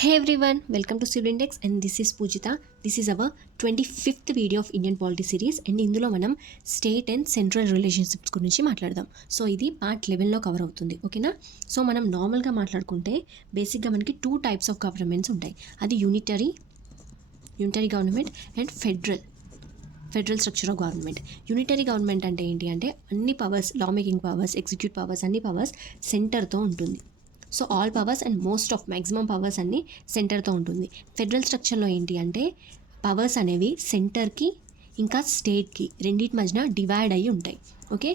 Hey everyone, welcome to Civil Index and this is Pujita. This is our 25th video of Indian Polity series and ఇందులో మనం state and central relationships గురించి మాట్లాడదాం. So ఇది part 11లో cover అవుతుంది, ఓకేనా? So మనం నార్మల్గా మాట్లాడుకుంటే బేసిక్గా మనకి 2 టైప్స్ ఆఫ్ గవర్నమెంట్స్ ఉంటాయి. అది unitary government and federal structure of government. Unitary government అంటే ఏంటి అంటే అన్ని పవర్స్, లా మేకింగ్ పవర్స్, ఎగ్జిక్యూట్ పవర్స్, అన్ని పవర్స్ సెంటర్తో ఉంటుంది. So all powers and most of maximum powers అన్నీ సెంటర్తో ఉంటుంది. ఫెడరల్ స్ట్రక్చర్లో ఏంటి అంటే పవర్స్ అనేవి సెంటర్కి ఇంకా స్టేట్కి రెండింటి మధ్యన డివైడ్ అయ్యి ఉంటాయి. ఓకే,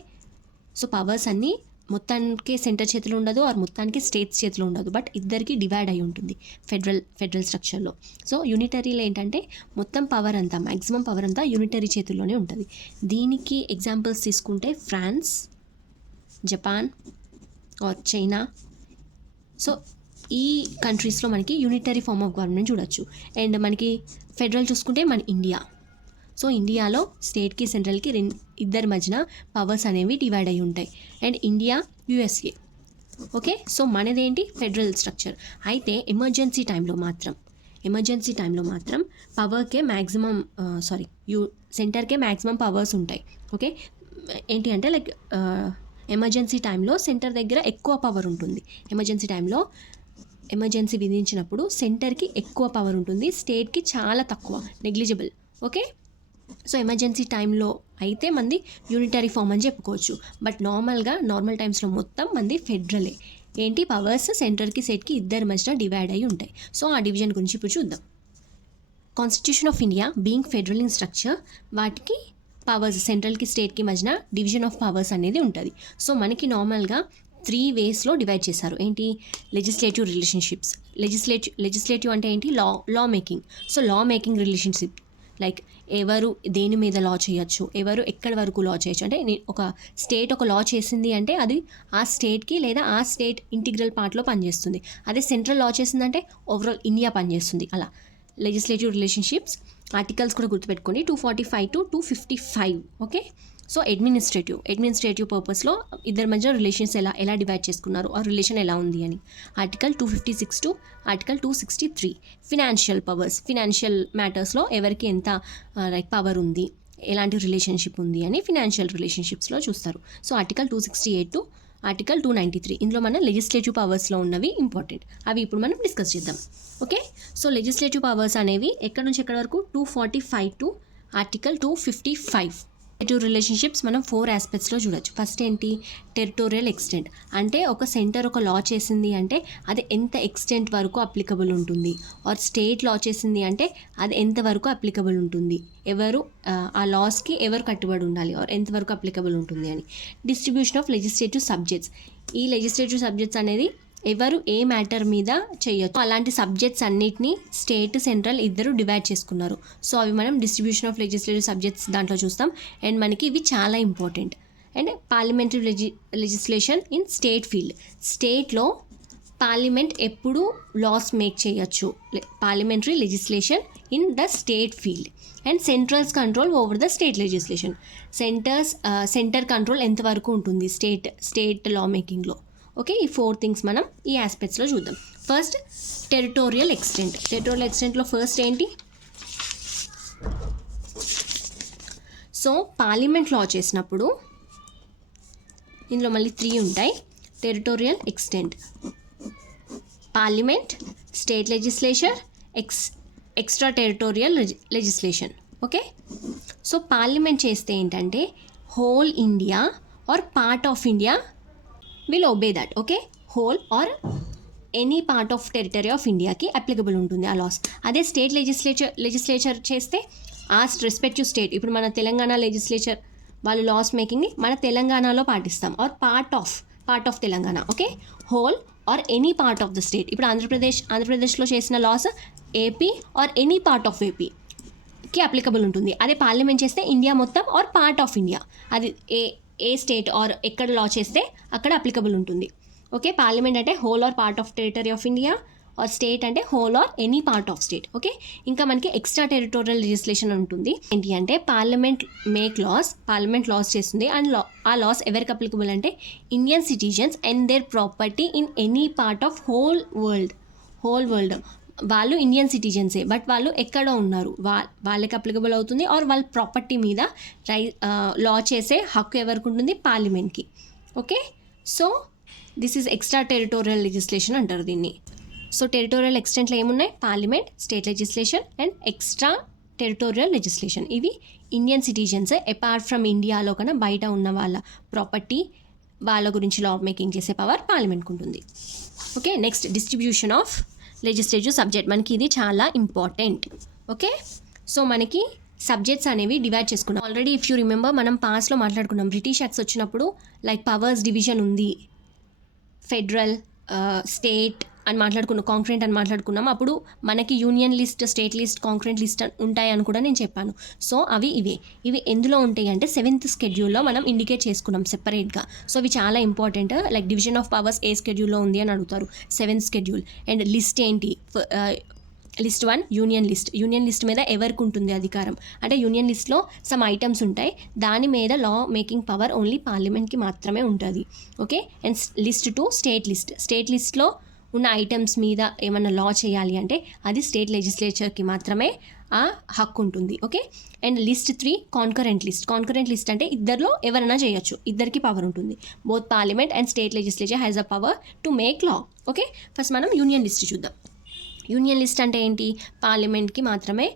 సో పవర్స్ అన్నీ మొత్తానికి సెంటర్ చేతిలో ఉండదు ఆర్ మొత్తానికి స్టేట్స్ చేతిలో ఉండదు, బట్ ఇద్దరికి డివైడ్ అయి ఉంటుంది ఫెడరల్ స్ట్రక్చర్లో. సో యూనిటరీలో ఏంటంటే మొత్తం పవర్ అంతా, మ్యాక్సిమం పవర్ అంతా యూనిటరీ చేతుల్లోనే ఉంటుంది. దీనికి ఎగ్జాంపుల్స్ తీసుకుంటే France, Japan or China. So ఈ కంట్రీస్లో మనకి యూనిటరీ ఫార్మ్ ఆఫ్ గవర్నమెంట్ చూడొచ్చు. అండ్ మనకి ఫెడరల్ చూసుకుంటే మన ఇండియా. సో ఇండియాలో స్టేట్కి సెంట్రల్కి ఇద్దరి మధ్యన పవర్స్ అనేవి డివైడ్ అయి ఉంటాయి. And India, USA. Okay, so మనదేంటి ఫెడరల్ స్ట్రక్చర్. అయితే ఎమర్జెన్సీ టైంలో మాత్రం పవర్కే మ్యాక్సిమం సెంటర్కే మ్యాక్సిమం పవర్స్ ఉంటాయి. ఓకే, ఏంటి అంటే లైక్ ఎమర్జెన్సీ టైంలో సెంటర్ దగ్గర ఎక్కువ పవర్ ఉంటుంది. ఎమర్జెన్సీ విధించినప్పుడు సెంటర్కి ఎక్కువ పవర్ ఉంటుంది, స్టేట్కి చాలా తక్కువ, నెగ్లిజిబుల్. ఓకే, సో ఎమర్జెన్సీ టైంలో అయితే మంది యూనిటరీ ఫామ్ అని చెప్పుకోవచ్చు. బట్ నార్మల్ టైమ్స్లో మొత్తం మంది ఫెడరలే. ఏంటి పవర్స్ సెంటర్కి స్టేట్కి ఇద్దరి మధ్యన డివైడ్ అయి ఉంటాయి. సో ఆ డివిజన్ గురించి ఇప్పుడు చూద్దాం. Constitution of India being federal in structure, వాటికి పవర్స్ సెంట్రల్కి స్టేట్కి మధ్యన డివిజన్ ఆఫ్ పవర్స్ అనేది ఉంటుంది. సో మనకి నార్మల్గా 3 వేస్లో డివైడ్ చేశారు. ఏంటి? Legislative relationships. లెజిస్లేటివ్ అంటే ఏంటి? లా మేకింగ్. సో లా మేకింగ్ రిలేషన్షిప్ లైక్ ఎవరు దేని మీద లా చేయొచ్చు, ఎవరు ఎక్కడి వరకు లా చేయొచ్చు. అంటే ఒక స్టేట్ ఒక లా చేసింది అంటే అది ఆ స్టేట్కి లేదా ఆ స్టేట్ ఇంటిగ్రల్ పార్ట్లో పనిచేస్తుంది. అదే సెంట్రల్ లా చేసిందంటే ఓవరాల్ ఇండియా పనిచేస్తుంది. అలా లెజిస్లేటివ్ రిలేషన్షిప్స్. ఆర్టికల్స్ కూడా గుర్తుపెట్టుకోండి, 245 to 255. ఓకే, సో అడ్మినిస్ట్రేటివ్ పర్పస్లో ఇద్దరి మధ్య రిలేషన్స్ ఎలా డివైడ్ చేసుకున్నారు, ఆ రిలేషన్ ఎలా ఉంది అని. Article 256 to article 263. ఫినాన్షియల్ మ్యాటర్స్లో ఎవరికి ఎంత లైక్ పవర్ ఉంది, ఎలాంటి రిలేషన్షిప్ ఉంది అని ఫినాన్షియల్ రిలేషన్షిప్స్లో చూస్తారు. So article 268 to article 293. ఇందులో మన లెజిస్లేటివ్ పవర్స్లో ఉన్నవి ఇంపార్టెంట్, అవి ఇప్పుడు మనం డిస్కస్ చేద్దాం. ఓకే, సో లెజిస్లేటివ్ పవర్స్ అనేవి ఎక్కడి నుంచి ఎక్కడి వరకు? 245 to ఆర్టికల్ 255. రిలేషన్షిప్స్ మనం 4 ఆస్పెక్ట్స్లో చూడొచ్చు. ఫస్ట్ ఏంటి? Territorial extent. అంటే ఒక సెంటర్ ఒక లా చేసింది అంటే అది ఎంత ఎక్స్టెంట్ వరకు అప్లికబుల్ ఉంటుంది, ఆర్ స్టేట్ లా చేసింది అంటే అది ఎంతవరకు అప్లికబుల్ ఉంటుంది, ఎవరు ఆ లాస్కి ఎవరు కట్టుబడి ఉండాలి, ఆర్ ఎంతవరకు అప్లికబుల్ ఉంటుంది అని. Distribution of legislative subjects. ఈ లెజిస్లేటివ్ సబ్జెక్ట్స్ అనేది ఎవరు ఏ మ్యాటర్ మీద చేయొచ్చు, అలాంటి సబ్జెక్ట్స్ అన్నిటినీ స్టేట్ సెంట్రల్ ఇద్దరు డివైడ్ చేసుకున్నారు. సో అవి మనం డిస్ట్రిబ్యూషన్ ఆఫ్ లెజిస్లేటివ్ సబ్జెక్ట్స్ దాంట్లో చూస్తాం. అండ్ మనకి ఇవి చాలా important. And parliamentary legislation in state field. స్టేట్లో పార్లమెంట్ ఎప్పుడు లాస్ మేక్ చేయొచ్చు, parliamentary legislation in the state field. And centrals control over the state legislation. Centre control ఎంతవరకు ఉంటుంది స్టేట్ లా మేకింగ్లో. ఓకే, ఈ 4 థింగ్స్ మనం ఈ ఆస్పెక్ట్స్లో చూద్దాం. ఫస్ట్ టెరిటోరియల్ ఎక్స్టెంట్లో ఫస్ట్ ఏంటి? సో పార్లమెంట్ లా చేసినప్పుడు ఇందులో మళ్ళీ 3 ఉంటాయి. Territorial extent, parliament, state legislature, extra territorial legislation. Okay, so parliament చేస్తే ఏంటంటే whole India or part of India will obey that. Okay, whole or any part of territory of ఇండియాకి applicable ఉంటుంది ఆ loss. అదే స్టేట్ లెజిస్లేచర్ చేస్తే ఆ respective state, ఇప్పుడు మన తెలంగాణ లెజిస్లేచర్ వాళ్ళు లాస్ మేకింగ్ని మన తెలంగాణలో పాటిస్తాం, or part of Telangana. Okay, whole or any part of the state. ఇప్పుడు ఆంధ్రప్రదేశ్లో చేసిన laws AP or any part of ఏపీకి అప్లికబుల్ ఉంటుంది. అదే పార్లమెంట్ చేస్తే ఇండియా మొత్తం ఆర్ పార్ట్ ఆఫ్ ఇండియా, అది ఏ స్టేట్ ఆర్ ఎక్కడ లా చేస్తే అక్కడ అప్లికబుల్ ఉంటుంది. ఓకే, పార్లమెంట్ అంటే whole or part of territory of India, or state అంటే whole or any part of state. Okay, ఇంకా మనకి ఎక్స్ట్రా టెరిటోరియల్ లెజిస్లేషన్ ఉంటుంది. ఏంటి అంటే పార్లమెంట్ లాస్ చేస్తుంది. అండ్ ఆ లాస్ ఎవరికి అప్లికబుల్ అంటే Indian citizens and their property in any part of whole world. వాళ్ళు ఇండియన్ సిటిజన్సే, బట్ వాళ్ళు ఎక్కడో ఉన్నారు, వాళ్ళకి అప్లికబుల్ అవుతుంది. ఆర్ వాళ్ళ ప్రాపర్టీ మీద లా చేసే హక్కు ఎవరికి ఉంటుంది? పార్లమెంట్కి. Okay, so this is extra territorial legislation అంటారు దీన్ని. సో టెరిటోరియల్ ఎక్స్టెంట్లో ఏమున్నాయి? Parliament, state legislation and extra territorial legislation. ఇవి ఇండియన్ సిటిజన్స్ అపార్ట్ ఫ్రమ్ ఇండియాలో కన్నా బయట ఉన్న వాళ్ళ ప్రాపర్టీ, వాళ్ళ గురించి లా మేకింగ్ చేసే పవర్ పార్లమెంట్కి ఉంటుంది. Okay, next distribution of legislative subject. మనకి ఇది చాలా ఇంపార్టెంట్. ఓకే, సో మనకి సబ్జెక్ట్స్ అనేవి డివైడ్ చేసుకున్నాం ఆల్రెడీ. ఇఫ్ యూ రిమెంబర్, మనం పాస్ట్లో మాట్లాడుకున్నాం. బ్రిటిష్ యాక్ట్స్ వచ్చినప్పుడు లైక్ పవర్స్ డివిజన్ ఉంది, ఫెడరల్, స్టేట్ అని మాట్లాడుకున్నాం, కాంక్రెంట్ అని మాట్లాడుకున్నాం. అప్పుడు మనకి union list, state list, concurrent list ఉంటాయని కూడా నేను చెప్పాను. సో ఇవి ఎందులో ఉంటాయి అంటే 7th షెడ్యూల్లో మనం ఇండికేట్ చేసుకున్నాం సెపరేట్గా. సో అవి చాలా important. Like division of powers ఏ షెడ్యూల్లో ఉంది అని అడుగుతారు, 7th షెడ్యూల్. అండ్ లిస్ట్ ఏంటి? List 1 union list. Union list మీద ఎవరికి ఉంటుంది అధికారం అంటే యూనియన్ లిస్ట్లో సమ్ ఐటమ్స్ ఉంటాయి, దాని మీద లా మేకింగ్ పవర్ ఓన్లీ పార్లమెంట్కి మాత్రమే ఉంటుంది. Okay, and list 2 state list. State లిస్ట్లో ఉన్న ఐటమ్స్ మీద ఏమన్నా లా చేయాలి అంటే అది స్టేట్ లెజిస్లేచర్కి మాత్రమే ఆ హక్కు ఉంటుంది. Okay, and list 3 concurrent list. Concurrent list అంటే ఇద్దరిలో ఎవరైనా చేయొచ్చు, ఇద్దరికి పవర్ ఉంటుంది. Both parliament and state legislature has a power to make law. Okay, first మనం యూనియన్ లిస్ట్ చూద్దాం. యూనియన్ లిస్ట్ అంటే ఏంటి? పార్లమెంట్కి మాత్రమే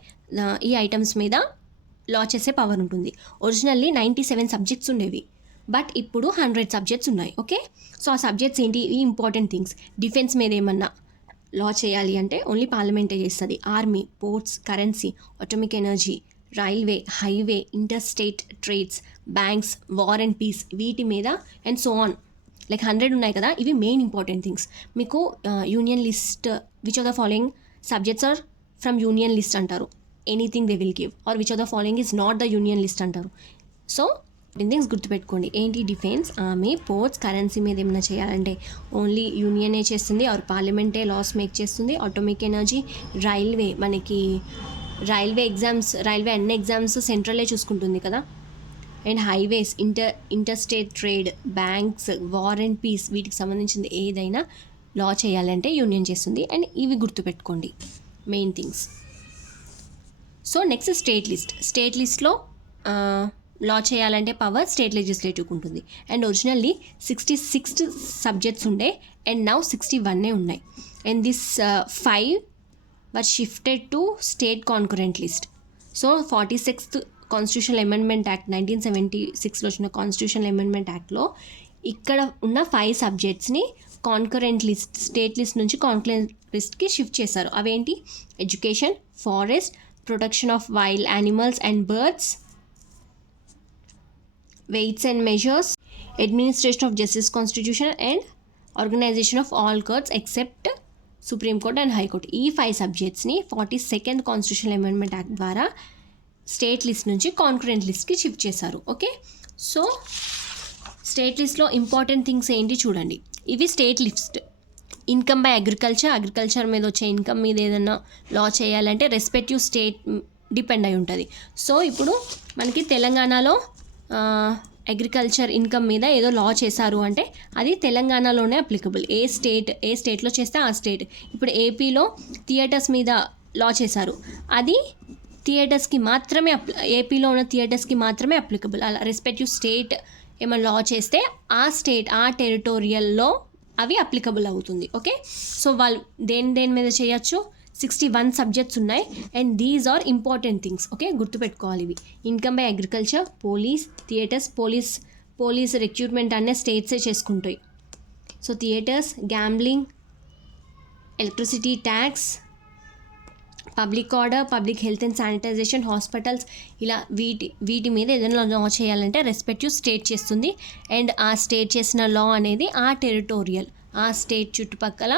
ఈ ఐటమ్స్ మీద లా చేసే పవర్ ఉంటుంది. ఒరిజినల్లీ 97 సబ్జెక్ట్స్ ఉండేవి, బట్ ఇప్పుడు 100 సబ్జెక్ట్స్ ఉన్నాయి. ఓకే, సో ఆ సబ్జెక్ట్స్ ఏంటి? ఈ ఇంపార్టెంట్ థింగ్స్. డిఫెన్స్ మీద ఏమన్నా లా చేయాలి అంటే ఓన్లీ పార్లమెంటే చేస్తుంది. Army, ports, currency, atomic energy, railway, highway, inter state trades, banks, war and peace, వీటి మీద అండ్ సో ఆన్. లైక్ 100 ఉన్నాయి కదా, ఇవి మెయిన్ ఇంపార్టెంట్ థింగ్స్. మీకు union list, which of the following subjects are from union list అంటారు, anything they will give. Or which of the following is not the union list అంటారు. So things గుర్తుపెట్టుకోండి. ఏంటి? Defence, army, ports, currency మీద ఏమైనా చేయాలంటే only యూనియనే చేస్తుంది, or పార్లమెంటే లాస్ మేక్ చేస్తుంది. అటామిక్ ఎనర్జీ, రైల్వే, మనకి రైల్వే అన్ని ఎగ్జామ్స్ సెంట్రలే చూసుకుంటుంది కదా. And highways, inter state trade, banks, war and peace, వీటికి సంబంధించింది ఏదైనా లా చేయాలంటే యూనియన్ చేస్తుంది. అండ్ ఇవి గుర్తుపెట్టుకోండి main things. So next state list. State లిస్ట్లో లా చేయాలంటే పవర్ స్టేట్ లెజిస్లేటివ్కి ఉంటుంది. అండ్ ఒరిజినల్లీ 66 సబ్జెక్ట్స్ ఉండే, అండ్ నౌ 61 ఉన్నాయి. And this 5 were shifted to state concurrent list. So 46th constitutional amendment act 1976లో వచ్చిన కాన్స్టిట్యూషనల్ అమెండ్మెంట్ యాక్ట్లో ఇక్కడ ఉన్న 5 సబ్జెక్ట్స్ని కాన్కరెంట్ లిస్ట్, స్టేట్ లిస్ట్ నుంచి కాన్కరెంట్ లిస్ట్కి షిఫ్ట్ చేశారు. అవేంటి? Education, forest, protection of wild animals and birds, weights and measures, administration of justice constitution and organization of all courts except supreme court and high court. ఈ 5 సబ్జెక్ట్స్ని 42nd constitutional amendment act ద్వారా state list నుంచి concurrent లిస్ట్కి shift చేశారు. Okay, so state లిస్ట్లో important things ఏంటి చూడండి. ఇవి state list. Income by agriculture మీద వచ్చే ఇన్కమ్ మీద ఏదైనా లా చేయాలంటే రెస్పెక్టివ్ స్టేట్ డిపెండ్ అయి ఉంటుంది. సో ఇప్పుడు మనకి తెలంగాణలో అగ్రికల్చర్ ఇన్కమ్ మీద ఏదో లా చేశారు అంటే అది తెలంగాణలోనే అప్లికబుల్. ఏ స్టేట్లో చేస్తే ఆ స్టేట్. ఇప్పుడు ఏపీలో థియేటర్స్ మీద లా చేశారు, అది థియేటర్స్కి మాత్రమే ఏపీలో ఉన్న థియేటర్స్కి మాత్రమే అప్లికబుల్. అలా రెస్పెక్టివ్ స్టేట్ ఏమైనా లా చేస్తే ఆ స్టేట్, ఆ టెరిటోరియల్లో అవి అప్లికబుల్ అవుతుంది. ఓకే, సో వాళ్ళు దేని మీద చేయొచ్చు? 61 సబ్జెక్ట్స్ ఉన్నాయి. And these are important things. Okay, గుర్తుపెట్టుకోవాలి ఇవి. Income by agriculture, police, theaters, police recruitment అనే స్టేట్సే చేసుకుంటాయి. So theaters, gambling, electricity tax, public order, public health and sanitization, hospitals, ఇలా వీటి మీద ఏదైనా లా చేయాలంటే రెస్పెక్టివ్ స్టేట్ చేస్తుంది. అండ్ ఆ స్టేట్ చేసిన లా అనేది ఆ టెరిటోరియల్, ఆ స్టేట్ చుట్టుపక్కల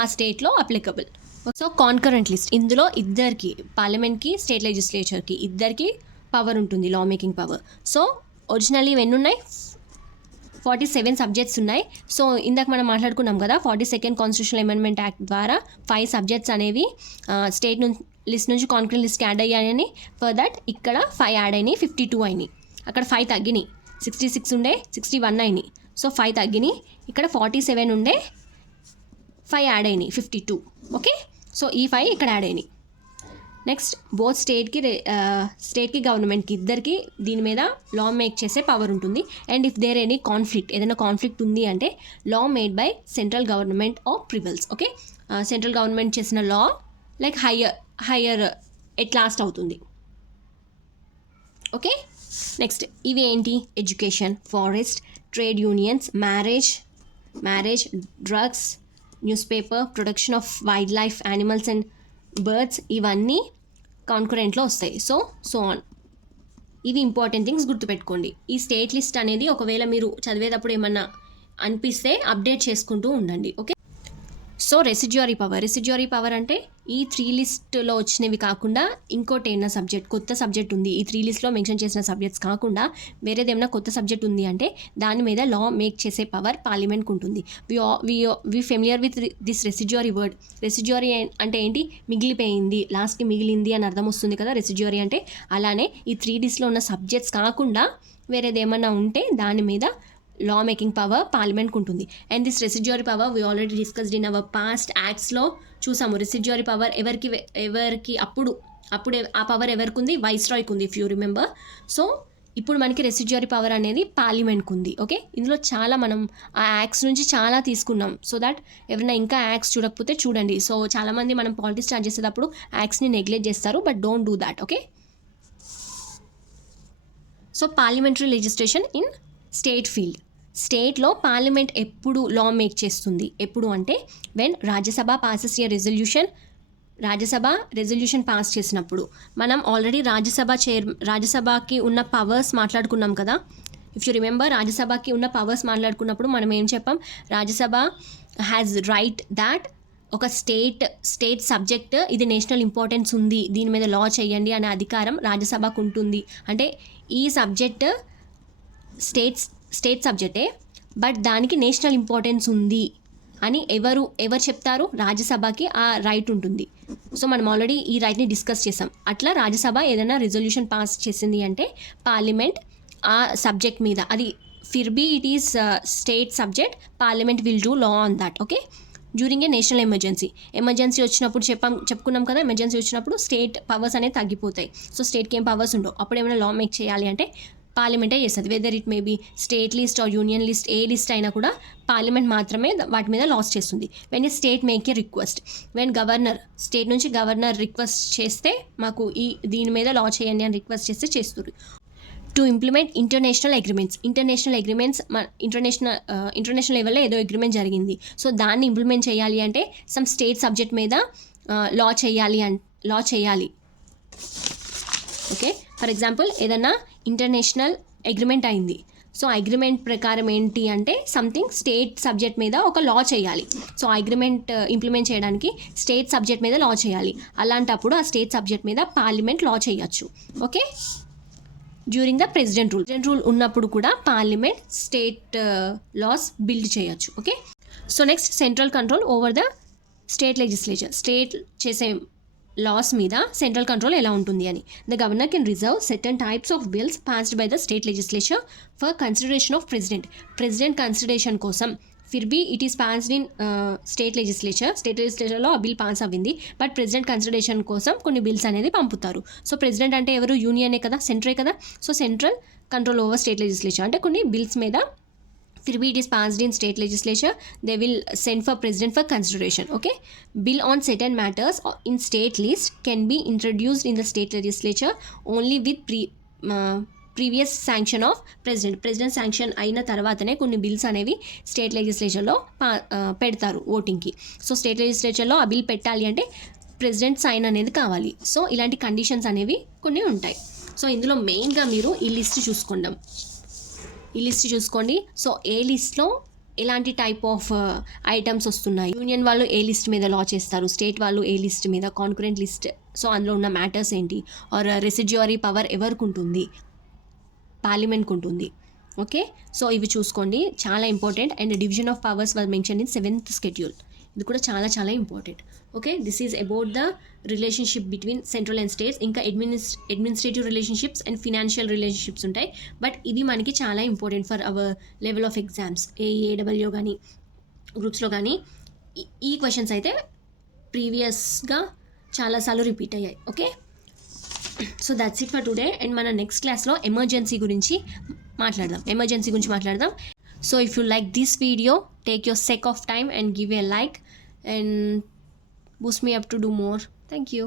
ఆ స్టేట్లో అప్లికబుల్. సో కాన్కరెంట్ లిస్ట్, ఇందులో ఇద్దరికి, పార్లమెంట్కి, స్టేట్ లెజిస్లేచర్కి ఇద్దరికి పవర్ ఉంటుంది, లా మేకింగ్ పవర్. సో ఒరిజినల్లీ ఎన్ని ఉన్నాయి? 47 సబ్జెక్ట్స్ ఉన్నాయి. సో ఇందాక మనం మాట్లాడుకున్నాం కదా, 42nd కాన్స్టిట్యూషనల్ అమెండ్మెంట్ యాక్ట్ ద్వారా 5 సబ్జెక్ట్స్ అనేవి స్టేట్ లిస్ట్ నుంచి కాన్కరెంట్ లిస్ట్కి యాడ్ అయ్యాయని. ఫర్ దట్ ఇక్కడ 5 యాడ్ అయినాయి, 52 అయినాయి. అక్కడ 5 తగ్గినాయి, 66 ఉండే 61 అయినాయి. సో 5 తగ్గినాయి. ఇక్కడ 47 ఉండే 5 యాడ్ అయినాయి, 52. ఓకే, సో ఈ 5 ఇక్కడ యాడ్ అయినాయి. నెక్స్ట్ బోత్ స్టేట్కి గవర్నమెంట్కి ఇద్దరికి దీని మీద లా మేక్ చేసే పవర్ ఉంటుంది. And if there any conflict, ఏదైనా కాన్ఫ్లిక్ట్ ఉంది అంటే law made by central government of prevails. Okay, central government చేసిన law like higher at last అవుతుంది. ఓకే, నెక్స్ట్ ఇవి ఏంటి? Education, forest, trade unions, marriage, drugs, news paper, protection of wild life, animals and birds, ఇవన్నీ కాన్కరెంట్లో వస్తాయి. So on. ఇవి important things గుర్తుపెట్టుకోండి. ఈ స్టేట్ లిస్ట్ అనేది ఒకవేళ మీరు చదివేటప్పుడు ఏమన్నా అనిపిస్తే అప్డేట్ చేసుకుంటూ ఉండండి. ఓకే, సో రెసిడ్యూరీ పవర్ అంటే ఈ 3 లిస్ట్లో వచ్చినవి కాకుండా ఇంకోటి ఏమైనా సబ్జెక్ట్, కొత్త సబ్జెక్ట్ ఉంది, ఈ 3 లిస్ట్లో మెన్షన్ చేసిన సబ్జెక్ట్స్ కాకుండా వేరేది ఏమైనా కొత్త సబ్జెక్ట్ ఉంది అంటే దాని మీద లా మేక్ చేసే పవర్ పార్లమెంట్కి ఉంటుంది. We familiar with this residuary word. Residuary అంటే ఏంటి? మిగిలిపోయింది, లాస్ట్కి మిగిలింది అని అర్థం వస్తుంది కదా రెసిడ్యూరీ అంటే. అలానే ఈ 3 లిస్ట్లో ఉన్న సబ్జెక్ట్స్ కాకుండా వేరేది ఏమన్నా ఉంటే దాని మీద లా మేకింగ్ పవర్ పార్లమెంట్కి ఉంటుంది. And this residuary power we already discussed in our past యాక్ట్స్లో చూసాము. రెసిడ్యూరీ పవర్ ఎవరికి అప్పుడు ఆ పవర్ ఎవరికి ఉంది? వైస్రాయ్కి ఉంది, ఇఫ్ యూ రిమెంబర్. సో ఇప్పుడు మనకి రెసిడ్యూరీ పవర్ అనేది పార్లమెంట్కి ఉంది. ఓకే, ఇందులో చాలా మనం ఆ యాక్ట్స్ నుంచి చాలా తీసుకున్నాం. సో దట్ ఎవరైనా ఇంకా యాక్ట్స్ చూడకపోతే చూడండి. సో చాలామంది మనం పాలిటిక్స్ స్టార్ట్ చేసేటప్పుడు యాక్ట్స్ని నెగ్లెక్ట్ చేస్తారు, but don't do that. Okay, so parliamentary legislation in state field. స్టేట్లో పార్లమెంట్ ఎప్పుడు లా మేక్ చేస్తుంది? ఎప్పుడు అంటే when Rajya Sabha passes A Rajya Sabha resolution pass చేసినప్పుడు. మనం ఆల్రెడీ రాజ్యసభకి ఉన్న పవర్స్ మాట్లాడుకున్నాం కదా. ఇఫ్ యూ రిమెంబర్, రాజ్యసభకి ఉన్న పవర్స్ మాట్లాడుకున్నప్పుడు మనం ఏం చెప్పాం? రాజ్యసభ హ్యాస్ రైట్ దాట్ ఒక స్టేట్ సబ్జెక్ట్ ఇది నేషనల్ ఇంపార్టెన్స్ ఉంది, దీని మీద లా చేయండి అనే అధికారం రాజ్యసభకు ఉంటుంది. అంటే ఈ సబ్జెక్ట్ స్టేట్ సబ్జెక్టే, బట్ దానికి నేషనల్ ఇంపార్టెన్స్ ఉంది అని ఎవరు చెప్తారు? రాజ్యసభకి ఆ రైట్ ఉంటుంది. సో మనం ఆల్రెడీ ఈ రైట్ని డిస్కస్ చేసాం. అట్లా రాజ్యసభ ఏదైనా రిజల్యూషన్ పాస్ చేసింది అంటే పార్లమెంట్ ఆ సబ్జెక్ట్ మీద, అది ఫిర్బీ it is state subject, parliament will do law on that. Okay, during a national emergency వచ్చినప్పుడు చెప్పుకున్నాం కదా. ఎమర్జెన్సీ వచ్చినప్పుడు స్టేట్ పవర్స్ అనేవి తగ్గిపోతాయి. సో స్టేట్కి ఏం పవర్స్ ఉండవు. అప్పుడు ఏమైనా లా మేక్ చేయాలి అంటే పార్లమెంటే చేస్తుంది. Whether it may be state list or union list, ఏ లిస్ట్ అయినా కూడా పార్లమెంట్ మాత్రమే వాటి మీద లాస్ చేస్తుంది. When a state make a request, when state నుంచి గవర్నర్ రిక్వెస్ట్ చేస్తే మాకు దీని మీద లా చేయండి అని రిక్వెస్ట్ చేస్తే చేస్తుంది. To implement international agreements international లెవెల్లో ఏదో అగ్రిమెంట్ జరిగింది. సో దాన్ని ఇంప్లిమెంట్ చేయాలి అంటే సమ్ స్టేట్ సబ్జెక్ట్ మీద లా చేయాలి. ఓకే, ఫర్ ఎగ్జాంపుల్ ఏదన్నా ఇంటర్నేషనల్ అగ్రిమెంట్ అయింది. సో అగ్రిమెంట్ ప్రకారం ఏంటి అంటే సంథింగ్ స్టేట్ సబ్జెక్ట్ మీద ఒక లా చేయాలి. సో అగ్రిమెంట్ ఇంప్లిమెంట్ చేయడానికి స్టేట్ సబ్జెక్ట్ మీద లా చేయాలి. అలాంటప్పుడు ఆ స్టేట్ సబ్జెక్ట్ మీద పార్లమెంట్ లా చేయొచ్చు. Okay, during the president rule ఉన్నప్పుడు కూడా పార్లమెంట్ స్టేట్ లాస్ బిల్డ్ చేయొచ్చు. Okay, so next central control over the state legislature. State చేసే లాస్ మీద సెంట్రల్ కంట్రోల్ ఎలా ఉంటుంది అని. The governor can reserve certain types of bills passed by the state legislature for consideration of president consideration కోసం. ఫిర్బీ it is passed in state లెజిస్లేచర్లో ఆ bill pass అవ్వింది, but president consideration కోసం కొన్ని బిల్స్ అనేది పంపుతారు. సో ప్రెసిడెంట్ అంటే ఎవరు? యూనియనే కదా, సెంట్రే కదా. So central control over state legislature అంటే కొన్ని బిల్స్ మీద ఫిర్బీ it is passed in state legislature, they will send for president for consideration. Okay, bill on certain matters in state list can be introduced in the state legislature only with previous sanction of president sanction అయిన తర్వాతనే కొన్ని bills అనేవి state లెజిస్లేచర్లో పెడతారు ఓటింగ్కి. So state లెజిస్లేచర్లో ఆ bill పెట్టాలి అంటే president sign అనేది కావాలి. సో ఇలాంటి కండిషన్స్ అనేవి కొన్ని ఉంటాయి. సో ఇందులో మెయిన్గా మీరు ఈ లిస్ట్ చూసుకోండి. సో ఏ లిస్ట్లో ఎలాంటి టైప్ ఆఫ్ ఐటమ్స్ వస్తున్నాయి. యూనియన్ వాళ్ళు ఏ లిస్ట్ మీద లా చేస్తారు, స్టేట్ వాళ్ళు ఏ లిస్ట్ మీద, కాన్కరెంట్ లిస్ట్. సో అందులో ఉన్న మ్యాటర్స్ ఏంటి, ఆర్ రెసిడ్యూరీ పవర్ ఎవరికి ఉంటుంది, పార్లమెంట్కి ఉంటుంది. ఓకే, సో ఇవి చూసుకోండి, చాలా important. And division of powers were mention in 7th schedule. ఇది కూడా చాలా చాలా important. Okay, this is about the relationship between central and states. ఇంకా administrative relationships and financial relationships ఉంటాయి, బట్ ఇవి మనకి చాలా important for our level of exams. ఏడబ్ల్యూ కానీ గ్రూప్స్లో కానీ ఈ క్వశ్చన్స్ అయితే ప్రీవియస్గా చాలాసార్లు రిపీట్ అయ్యాయి. Okay, so that's it for today. And మన నెక్స్ట్ క్లాస్లో ఎమర్జెన్సీ గురించి మాట్లాడదాం. So if you like this video, take your sec of time and give a like and boost me up to do more. Thank you.